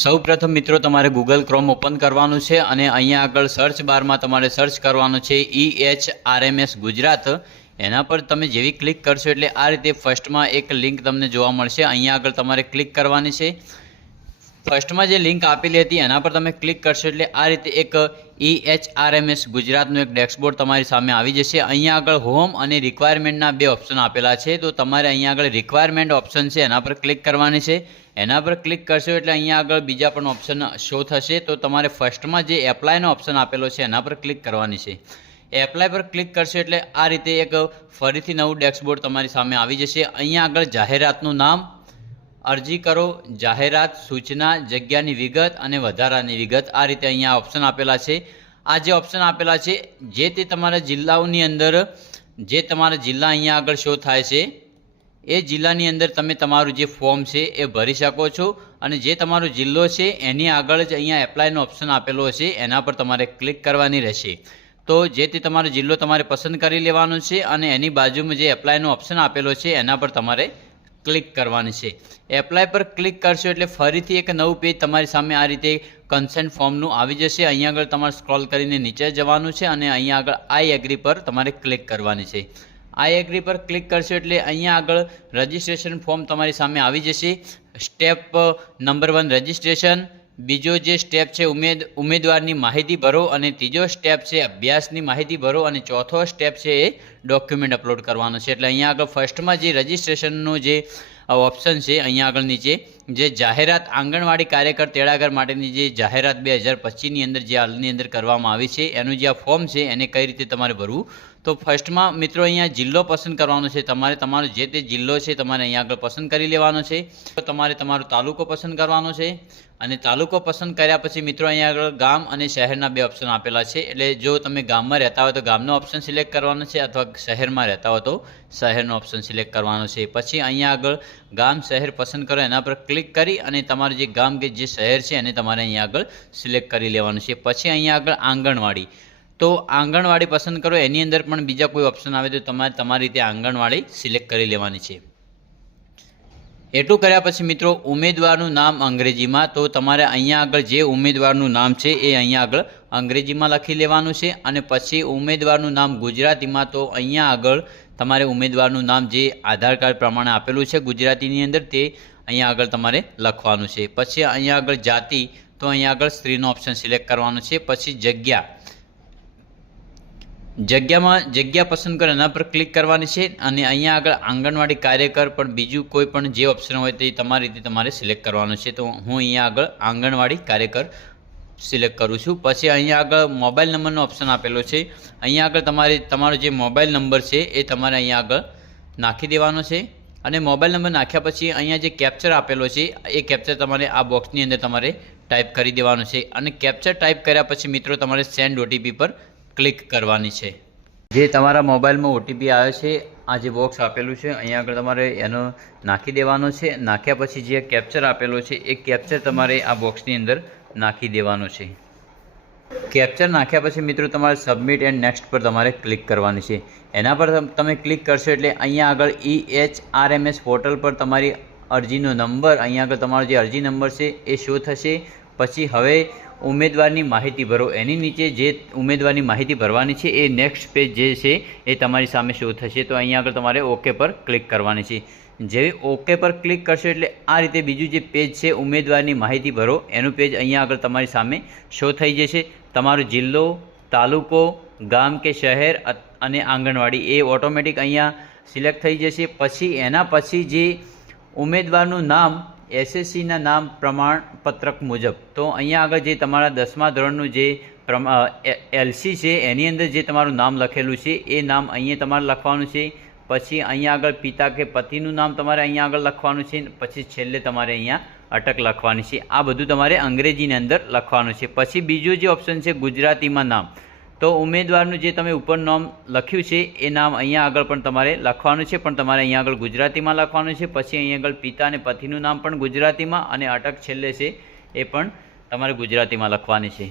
સૌપ્રથમ મિત્રો તમારે ગૂગલ ક્રોમ ઓપન કરવાનું છે અને અહીંયા આગળ સર્ચ બારમાં તમારે સર્ચ કરવાનું છે EHRMS ગુજરાત। એના પર તમે જેવી ક્લિક કરશો એટલે આ રીતે ફર્સ્ટમાં એક લિંક તમને જોવા મળશે। અહીંયા આગળ તમારે ક્લિક કરવાની છે। ફર્સ્ટમાં જે લિંક આપેલી હતી એના પર તમે ક્લિક કરશો એટલે આ રીતે એક EHRMS ગુજરાતનું એક ડેશબોર્ડ તમારી સામે આવી જશે। અહીંયા આગળ હોમ અને રિક્વાયરમેન્ટના બે ઓપ્શન આપેલા છે, તો તમારે અહીંયા આગળ રિક્વાયરમેન્ટ ઓપ્શન છે એના પર ક્લિક કરવાની છે। એના પર ક્લિક કરશો એટલે અહીંયા આગળ બીજા પણ ઓપ્શન શો થશે, તો તમારે ફર્સ્ટમાં જે એપ્લાયનો ઓપ્શન આપેલો છે એના પર ક્લિક કરવાની છે। એપ્લાય પર ક્લિક કરશો એટલે આ રીતે એક ફરીથી નવું ડેશબોર્ડ તમારી સામે આવી જશે। અહીંયા આગળ જાહેરાતનું નામ, અરજી કરો, જાહેરાત, સૂચના, જગ્યાની વિગત અને વધારાની વિગત, આ રીતે અહીંયા ઓપ્શન આપેલા છે। આ જે ઓપ્શન આપેલા છે જે તે તમારા જિલ્લાઓની અંદર જે તમારા જિલ્લા અહીંયા આગળ શો થાય છે એ જિલ્લાની અંદર તમે તમારું જે ફોર્મ છે એ ભરી શકો છો, અને જે તમારો જિલ્લો છે એની આગળ જ અહીંયા એપ્લાયનો ઓપ્શન આપેલો હશે, એના પર તમારે ક્લિક કરવાની રહેશે। તો જે તે તમારો જિલ્લો તમારે પસંદ કરી લેવાનો છે અને એની બાજુમાં જે એપ્લાયનો ઓપ્શન આપેલો છે એના પર તમારે ક્લિક કરવાની છે। એપ્લાય પર ક્લિક કરશો એટલે ફરીથી એક નવું પેજ તમારી સામે આ રીતે કન્સેન્ટ ફોર્મનું આવી જશે। અહીંયા આગળ તમારે સ્ક્રોલ કરીને નીચે જવાનું છે અને અહીંયા આગળ આઈ એગ્રી પર તમારે ક્લિક કરવાની છે। આઈ એગ્રી પર ક્લિક કરશો એટલે અહીંયા આગળ રજિસ્ટ્રેશન ફોર્મ તમારી સામે આવી જશે। સ્ટેપ નંબર 1 રજિસ્ટ્રેશન, બીજો જે સ્ટેપ છે ઉમેદવારની માહિતી ભરો, અને ત્રીજો સ્ટેપ છે અભ્યાસની માહિતી ભરો, અને ચોથો સ્ટેપ છે એ ડોક્યુમેન્ટ અપલોડ કરવાનો છે। એટલે અહીંયા આગળ ફર્સ્ટમાં જે રજિસ્ટ્રેશનનું જે ઓપ્શન છે અહીંયા આગળ નીચે જે જાહેરાત આંગણવાડી કાર્યકર તેડાગર માટેની જે જાહેરાત 2025ની અંદર જે હાલની અંદર કરવામાં આવી છે એનું જે આ ફોર્મ છે એને કઈ રીતે તમારે ભરવું, તો ફર્સ્ટમાં મિત્રો અહીંયા જિલ્લો પસંદ કરવાનો છે। તમારે તમારો જે તે જિલ્લો છે તમારે અહીંયા આગળ પસંદ કરી લેવાનો છે। તો તમારે તમારો તાલુકો પસંદ કરવાનો છે, અને તાલુકો પસંદ કર્યા પછી મિત્રો અહીંયા આગળ ગામ અને શહેરના બે ઓપ્શન આપેલા છે। એટલે જો તમે ગામમાં રહેતા હોય તો ગામનો ઓપ્શન સિલેક્ટ કરવાનો છે, અથવા શહેરમાં રહેતા હોય તો શહેરનો ઓપ્શન સિલેક્ટ કરવાનો છે। પછી અહીંયા આગળ ગામ શહેર પસંદ કરો, એના પર ક્લિક કરી અને તમારું જે ગામ કે જે શહેર છે એને તમારે અહીંયા આગળ સિલેક્ટ કરી લેવાનું છે। પછી અહીંયા આગળ આંગણવાડી, તો આંગણવાડી પસંદ કરો, એની અંદર પણ બીજા કોઈ ઓપ્શન આવે તો તમારે તમારી રીતે આંગણવાડી સિલેક્ટ કરી લેવાની છે। એટલું કર્યા પછી મિત્રો ઉમેદવારનું નામ અંગ્રેજીમાં, તો તમારે અહીંયા આગળ જે ઉમેદવારનું નામ છે એ અહીંયા આગળ અંગ્રેજીમાં લખી લેવાનું છે, અને પછી ઉમેદવારનું નામ ગુજરાતીમાં, તો અહીંયા આગળ તમારે ઉમેદવારનું નામ જે આધાર કાર્ડ પ્રમાણે આપેલું છે ગુજરાતીની અંદર તે અહીંયા આગળ તમારે લખવાનું છે। પછી અહીંયા આગળ જાતિ, તો અહીંયા આગળ સ્ત્રીનો ઓપ્શન સિલેક્ટ કરવાનો છે। પછી જગ્યા પસંદ કરો, એના પર ક્લિક કરવાની છે, અને અહીંયા આગળ આંગણવાડી કાર્યકર પણ બીજું કોઈ પણ જે ઓપ્શન હોય તે તમારી રીતે તમારે સિલેક્ટ કરવાનું છે। તો હું અહીંયા આગળ આંગણવાડી કાર્યકર સિલેક્ટ કરું છું। પછી અહીંયા આગળ મોબાઈલ નંબરનો ઓપ્શન આપેલો છે, અહીંયા આગળ તમારો જે મોબાઈલ નંબર છે એ તમારે અહીંયા આગળ નાખી દેવાનો છે, અને મોબાઈલ નંબર નાખ્યા પછી અહીંયા જે કેપ્ચર આપેલો છે એ કેપ્ચર તમારે આ બોક્સની અંદર તમારે ટાઈપ કરી દેવાનું છે, અને કેપ્ચર ટાઈપ કર્યા પછી મિત્રો તમારે સેન્ડ ઓટીપી પર ક્લિક કરવાની છે। જે તમારા મોબાઈલમાં ઓટીપી આવ્યો છે આ જે બોક્સ આપેલું છે અહીંયા આગળ તમારે એનો નાખી દેવાનો છે। નાખ્યા પછી જે કેપ્ચર આપેલો છે એ કેપ્ચર તમારે આ બોક્સની અંદર નાખી દેવાનો છે। કેપ્ચર નાખ્યા પછી મિત્રો તમારે સબમિટ એન્ડ નેક્સ્ટ પર તમારે ક્લિક કરવાની છે। એના પર તમે ક્લિક કરશો એટલે અહીંયા આગળ EHRMS પોર્ટલ પર તમારી અરજીનો નંબર, અહીંયા આગળ તમારો જે અરજી નંબર છે એ શો થશે। પછી હવે ઉમેદવારની માહિતી ભરો, એની નીચે જે ઉમેદવારની માહિતી ભરવાની છે એ નેક્સ્ટ પેજ જે છે એ તમારી સામે શો થશે, તો અહીંયા આગળ તમારે ઓકે પર ક્લિક કરવાની છે। જેવી ઓકે પર ક્લિક કરશો એટલે આ રીતે બીજું જે પેજ છે ઉમેદવારની માહિતી ભરો એનું પેજ અહીંયા આગળ તમારી સામે શો થઈ જશે। તમારો જિલ્લો, તાલુકો, ગામ કે શહેર અને આંગણવાડી એ ઓટોમેટિક અહીંયા સિલેક્ટ થઈ જશે। પછી એના પછી જે ઉમેદવારનું નામ SSCના નામ પ્રમાણપત્રક મુજબ, તો અહીંયા આગળ જે તમારા 10મા ધોરણનું જે LC છે એની અંદર જે તમારું નામ લખેલું છે એ નામ અહીંયા તમારે લખવાનું છે। પછી અહીંયા આગળ પિતા કે પતિનું નામ તમારે અહીંયા આગળ લખવાનું છે। પછી છેલ્લે તમારે અહીંયા અટક લખવાની છે। આ બધું તમારે અંગ્રેજીની અંદર લખવાનું છે। પછી બીજું જે ઓપ્શન છે ગુજરાતીમાં નામ, તો ઉમેદવારનું જે તમે ઉપર નામ લખ્યું છે એ નામ અહીંયા આગળ પણ તમારે લખવાનું છે, પણ તમારે અહીંયા આગળ ગુજરાતીમાં લખવાનું છે। પછી અહીંયા આગળ પિતા અને પતિનું નામ પણ ગુજરાતીમાં, અને અટક છેલ્લે છે એ પણ તમારે ગુજરાતીમાં લખવાની છે।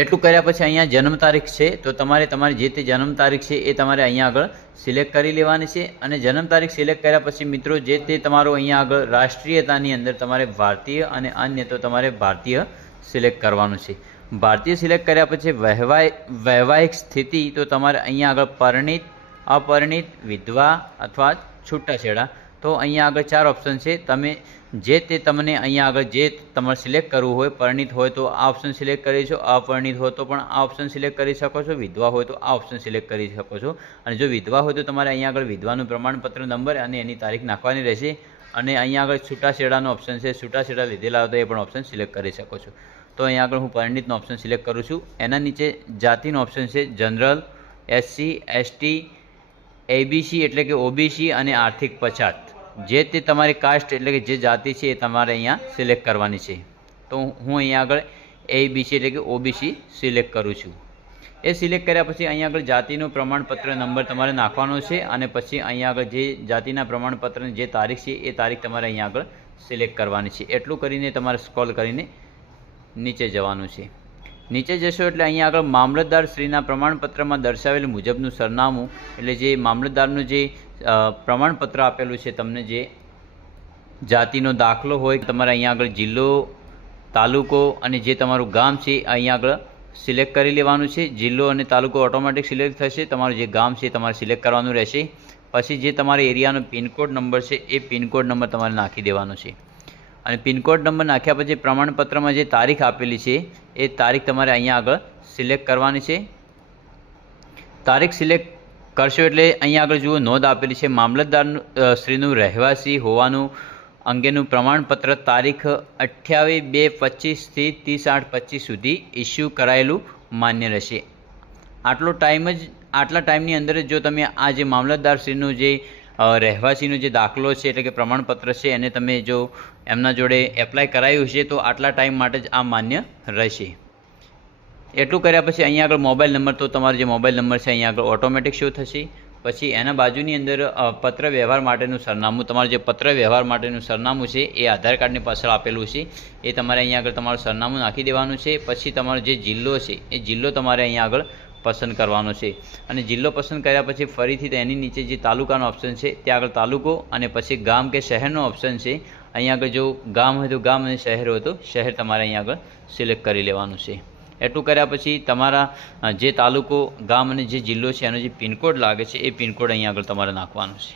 એટલું કર્યા પછી અહીંયા જન્મ તારીખ છે તો તમારે તમારી જે તે જન્મ તારીખ છે એ તમારે અહીંયા આગળ સિલેક્ટ કરી લેવાની છે. અને જન્મ તારીખ સિલેક્ટ કર્યા પછી મિત્રો જે તે તમારો અહીંયા આગળ રાષ્ટ્રીયતાની અંદર તમારે ભારતીય અને અન્ય તો તમારે ભારતીય સિલેક્ટ કરવાનું છે. ભારતીય સિલેક્ટ કર્યા પછી વૈવાહિક સ્થિતિ તો તમારે અહીંયા આગળ પરિણીત, અપરિણીત, વિધવા અથવા છૂટાછેડા. તો અહીંયા આગળ 4 ઓપ્શન છે. તમે જે તે તમને અહીંયા આગળ જે તમારે સિલેક્ટ કરવું હોય, પરિણીત હોય તો આ ઓપ્શન સિલેક્ટ કરી છો, અપરિણીત હોય તો પણ આ ઓપ્શન સિલેક્ટ કરી શકો છો, વિધવા હોય તો આ ઓપ્શન સિલેક્ટ કરી શકો છો. અને જો વિધવા હોય તો તમારે અહીંયા આગળ વિધવાનું પ્રમાણપત્ર નંબર અને એની તારીખ નાખવાની રહેશે. અને અહીંયા આગળ છૂટાછેડાનો ઓપ્શન છે, છૂટાછેડા લીધેલા હોય તો એ પણ ઓપ્શન સિલેક્ટ કરી શકો છો. તો અહીંયા આગળ હું પરિણીતનો ઓપ્શન સિલેક્ટ કરું છું. એના નીચે જાતિનો ઓપ્શન છે જનરલ, SC, ST, ABC એટલે કે OBC અને આર્થિક પછાત. જે તે તમારી કાસ્ટ એટલે કે જે જાતિ છે એ તમારે અહીંયા સિલેક્ટ કરવાની છે. તો હું અહીંયા આગળ ABC એટલે કે OBC સિલેક્ટ કરું છું. એ સિલેક્ટ કર્યા પછી અહીંયા આગળ જાતિનો પ્રમાણપત્ર નંબર તમારે નાખવાનો છે. અને પછી અહીંયા આગળ જે જાતિના પ્રમાણપત્રની જે તારીખ છે એ તારીખ તમારે અહીંયા આગળ સિલેક્ટ કરવાની છે. એટલું કરીને તમારે સ્ક્રોલ કરીને નીચે જવાનું છે. નીચે જશો એટલે અહીંયા આગળ મામલતદાર શ્રીના પ્રમાણપત્રમાં દર્શાવેલ મુજબનું સરનામું એટલે જે મામલતદારનું જે પ્રમાણપત્ર આપેલું છે તમને, જે જાતિનો દાખલો હોય, તમારે અહીંયા આગળ જિલ્લો, તાલુકો અને જે તમારું ગામ છે અહીંયા આગળ સિલેક્ટ કરી લેવાનું છે. જિલ્લો અને તાલુકો ઓટોમેટિક સિલેક્ટ થશે. તમારું જે ગામ છે તમારે સિલેક્ટ કરવાનું રહેશે. પછી જે તમારા એરિયાનો પિનકોડ નંબર છે એ પિનકોડ નંબર તમારે નાખી દેવાનો છે. અને પિનકોડ નંબર નાખ્યા પછી પ્રમાણપત્રમાં જે તારીખ આપેલી છે એ તારીખ તમારે અહીંયા આગળ સિલેક્ટ કરવાની છે. તારીખ સિલેક્ટ કરશો એટલે અહીંયા આગળ જુઓ નોંધ આપેલી છે, મામલતદાર શ્રીનું રહેવાસી હોવાનું અંગેનું પ્રમાણપત્ર તારીખ 28/2/25 થી 30/8/25 સુધી ઇસ્યુ કરાયેલું માન્ય રહેશે. આટલા ટાઈમની અંદર જ જો તમે આ જે મામલતદાર શ્રીનું જે રહેવાસીનો જે દાખલો છે એટલે કે પ્રમાણપત્ર છે એને તમે જો એમના જોડે એપ્લાય કરાયું છે તો આટલા ટાઈમ માટે જ આ માન્ય રહેશે. એટલું કર્યા પછી અહીંયા આગળ મોબાઈલ નંબર, તો તમારો જે મોબાઈલ નંબર છે અહીંયા આગળ ઓટોમેટિક શો થશે. પછી એના બાજુની અંદર પત્ર વ્યવહાર માટેનું સરનામું, તમારું જે પત્ર વ્યવહાર માટેનું સરનામું છે એ આધાર કાર્ડની પાછળ આપેલું છે એ તમારે અહીંયા આગળ તમારું સરનામું નાખી દેવાનું છે. પછી તમારો જે જિલ્લો છે એ જિલ્લો તમારે અહીંયા આગળ પસંદ કરવાનો છે. અને જિલ્લો પસંદ કર્યા પછી ફરીથી એની નીચે જે તાલુકાનો ઓપ્શન છે ત્યાં આગળ તાલુકો અને પછી ગામ કે શહેરનો ઓપ્શન છે. અહીંયા આગળ જો ગામ હોય તો ગામ અને શહેર હોય તો શહેર તમારે અહીંયા આગળ સિલેક્ટ કરી લેવાનું છે. એટલું કર્યા પછી તમારા જે તાલુકો, ગામ અને જે જિલ્લો છે એનો જે પિનકોડ લાગે છે એ પિનકોડ અહીંયા આગળ તમારે નાખવાનું છે.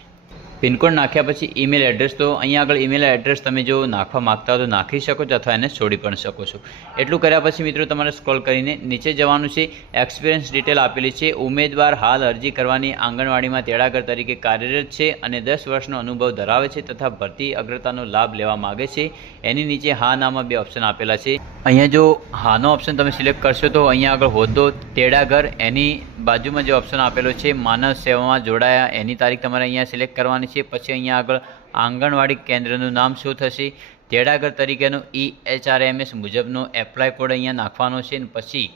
પિનકોડ નાખ્યા પછી ઈમેલ એડ્રેસ, તો અહીંયા આગળ ઈમેલ એડ્રેસ તમે જો નાખવા માગતા હો તો નાખી શકો છો અથવા એને છોડી પણ શકો છો. એટલું કર્યા પછી મિત્રો તમારે સ્ક્રોલ કરીને નીચે જવાનું છે. એક્સપિરિયન્સ ડિટેલ આપેલી છે. ઉમેદવાર હાલ અરજી કરવાની આંગણવાડીમાં તેડાગર તરીકે કાર્યરત છે અને 10 વર્ષનો અનુભવ ધરાવે છે તથા ભરતી અગ્રતાનો લાભ લેવા માગે છે. એની નીચે હા નામાં 2 ઓપ્શન આપેલા છે. અહીંયા જો હાનો ઓપ્શન તમે સિલેક્ટ કરશો તો અહીંયા આગળ હોદ્દો તેડાગર, એની બાજુમાં જે ઓપ્શન આપેલો છે માનવ સેવામાં જોડાયા એની તારીખ તમારે અહીંયા સિલેક્ટ કરવાની છે. પછી અહીંયા આગળ આંગણવાડી કેન્દ્રનું નામ શું થશે, તેડાગર તરીકેનો EHRMS મુજબનો એપ્લાય કોડ અહીંયા નાખવાનો છે. અને પછી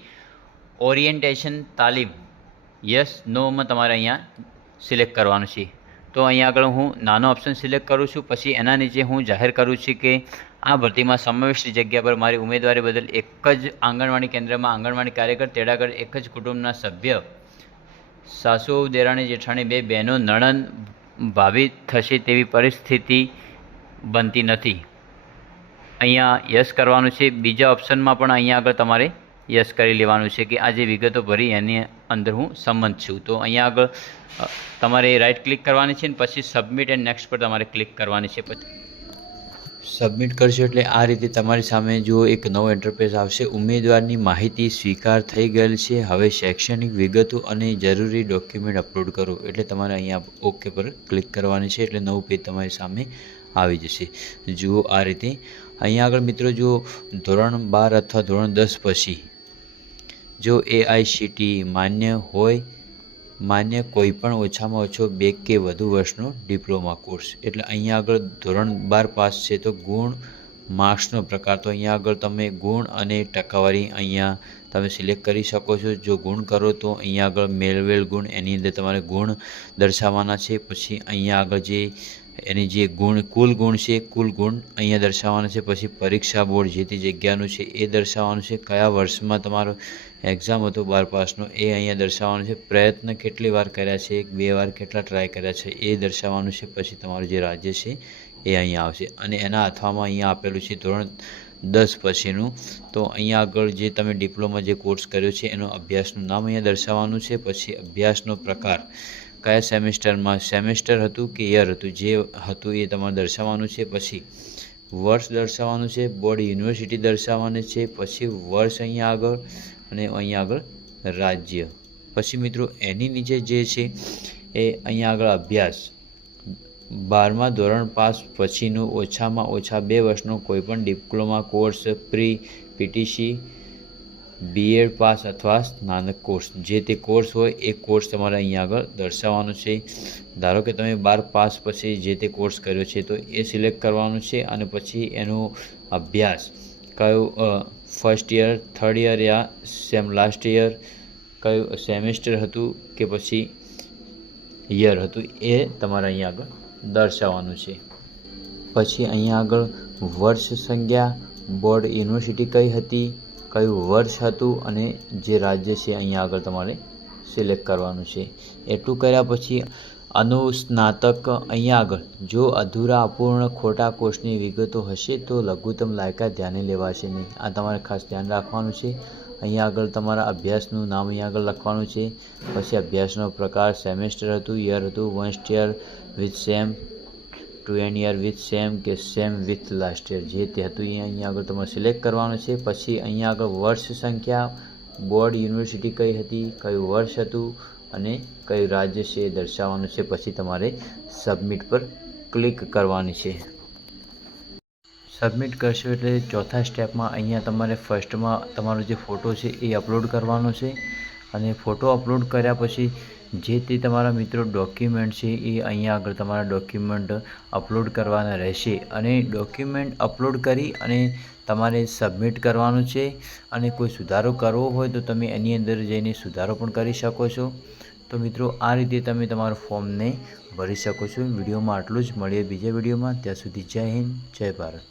ઓરિએન્ટેશન તાલીમ યસ નોમાં તમારે અહીંયા સિલેક્ટ કરવાનું છે. તો અહીંયા આગળ હું નાનો ઓપ્શન સિલેક્ટ કરું છું. પછી એના નીચે હું જાહેર કરું છું કે આ ભરતીમાં સમાવિષ્ટ જગ્યા પર મારી ઉમેદવારી બદલ એક જ આંગણવાડી કેન્દ્રમાં આંગણવાડી કાર્યકર તેડાગર એક જ કુટુંબના સભ્ય, સાસુ, દેરાણી, જેઠાણી, 2 બહેનો, નણંદ, ભાભી થશે તેવી પરિસ્થિતિ બનતી નથી. અહીંયા યસ કરવાનું છે. બીજા ઓપ્શનમાં પણ અહીંયા આગળ તમારે યસ કરી લેવાનું છે કે આ જે વિગતો ભરી એની અંદર હું સંમત છું. તો અહીંયા આગળ તમારે રાઈટ ક્લિક કરવાની છે અને પછી સબમિટ એન્ડ નેક્સ્ટ પર તમારે ક્લિક કરવાની છે. પછી સબમિટ કરશો એટલે આ રીતે તમારી સામે જો એક નવો ઇન્ટરફેસ આવશે. ઉમેદવારની માહિતી સ્વીકાર થઈ ગયેલ છે, હવે શૈક્ષણિક વિગતો અને જરૂરી ડોક્યુમેન્ટ અપલોડ કરો. એટલે તમારે અહીંયા ઓકે પર ક્લિક કરવાની છે એટલે નવું પેજ તમારી સામે આવી જશે. જુઓ આ રીતે અહીંયા આગળ મિત્રો જો ધોરણ 12 અથવા ધોરણ 10 પછી જો AICTE માન્ય હોય, માન્ય કોઈ પણ ઓછામાં ઓછો 2 કે વધુ વર્ષનો ડિપ્લોમા કોર્સ, એટલે અહીંયા આગળ ધોરણ 12 પાસ છે તો ગુણ, માર્ક્સનો પ્રકાર, તો અહીંયા આગળ તમે ગુણ અને ટકાવારી અહીંયા તમે સિલેક્ટ કરી શકો છો. જો ગુણ કરો તો અહીંયા આગળ મેળવેલ ગુણ એની અંદર તમારે ગુણ દર્શાવવાના છે. પછી અહીંયા આગળ જે એની જે કુલ ગુણ છે કુલ ગુણ અહીંયા દર્શાવવાના છે. પછી પરીક્ષા બોર્ડ જે તે જગ્યાનું છે એ દર્શાવવાનું છે. કયા વર્ષમાં તમારો એક્ઝામ હતો 12 પાસનો એ અહીંયા દર્શાવવાનું છે. પ્રયત્ન કેટલી વાર કર્યા છે, 2 વાર કેટલા ટ્રાય કર્યા છે એ દર્શાવવાનું છે. પછી તમારું જે રાજ્ય છે એ અહીંયા આવશે અને એના અથવામાં અહીંયા આપેલું છે ધોરણ 10 પછીનું. તો અહીંયા આગળ જે તમે ડિપ્લોમા જે કોર્સ કર્યો છે એનો અભ્યાસનું નામ અહીંયા દર્શાવવાનું છે. પછી અભ્યાસનો પ્રકાર કયા સેમેસ્ટરમાં સેમેસ્ટર હતું કે યર હતું જે હતું એ તમારે દર્શાવવાનું છે. પછી વર્ષ દર્શાવવાનું છે. બોર્ડ યુનિવર્સિટી દર્શાવવાની છે. પછી વર્ષ અહીંયા આગળ અને અહીંયા આગળ રાજ્ય. પછી મિત્રો એની નીચે જે છે એ અહીંયા આગળ અભ્યાસ 12મા ધોરણ પાસ પછીનું ઓછામાં ઓછા 2 વર્ષનો કોઈપણ diploma course, pre PTC, BEd pass અથવા સ્નાતક કોર્સ જે તે કોર્સ હોય એ કોર્સ તમારે અહીંયા આગળ દર્શાવવાનો છે. ધારો કે તમે 12 પાસ પછી જે તે કોર્સ કર્યો છે તો એ સિલેક્ટ કરવાનું છે અને પછી એનો અભ્યાસ કયો ફર્સ્ટ યર, થર્ડ યર યા લાસ્ટ યર, કયું સેમેસ્ટર હતું કે પછી યર હતું એ તમારે અહીંયા આગળ દર્શાવવાનું છે. પછી અહીંયા આગળ વર્ષ સંખ્યા, બોર્ડ યુનિવર્સિટી કઈ હતી, કયું વર્ષ હતું અને જે રાજ્ય છે અહીંયા આગળ તમારે સિલેક્ટ કરવાનું છે. એટલું કર્યા પછી અનુસ્નાતક અહીંયા આગળ જો અધૂરા, અપૂર્ણ, ખોટા કોર્સની વિગતો હશે તો લઘુત્તમ લાયકાત ધ્યાને લેવાશે નહીં. આ તમારે ખાસ ધ્યાન રાખવાનું છે. અહીંયા આગળ તમારા અભ્યાસનું નામ અહીંયા આગળ લખવાનું છે. પછી અભ્યાસનો પ્રકાર સેમેસ્ટર હતું, યર હતું, 1 year with same, 2 year with same કે સેમ વિથ લાસ્ટ યર જે તે હતું એ અહીંયા આગળ તમારે સિલેક્ટ કરવાનું છે. પછી અહીંયા આગળ વર્ષ સંખ્યા, બોર્ડ યુનિવર્સિટી કઈ હતી, કયું વર્ષ હતું અને કયું રાજ્ય છે એ દર્શાવવાનું છે. પછી તમારે સબમિટ પર ક્લિક કરવાની છે. સબમિટ કરશો એટલે ચોથા સ્ટેપમાં અહીંયા તમારે ફર્સ્ટમાં તમારો જે ફોટો છે એ અપલોડ કરવાનો છે અને ફોટો અપલોડ કર્યા પછી જે તે તમારા મિત્રો ડોક્યુમેન્ટ છે એ અહીંયા આગળ તમારા ડોક્યુમેન્ટ અપલોડ કરવાના રહેશે અને ડોક્યુમેન્ટ અપલોડ કરી અને તમારે સબમિટ કરવાનું છે. અને કોઈ સુધારો કરવો હોય તો તમે એની અંદર જઈને સુધારો પણ કરી શકો છો. તો મિત્રો આ રીતે તમે તમારું ફોર્મને ભરી શકો છો. વિડીયોમાં આટલું જ. મળીએ બીજા વિડીયોમાં. ત્યાં સુધી જય હિન્દ, જય ભારત.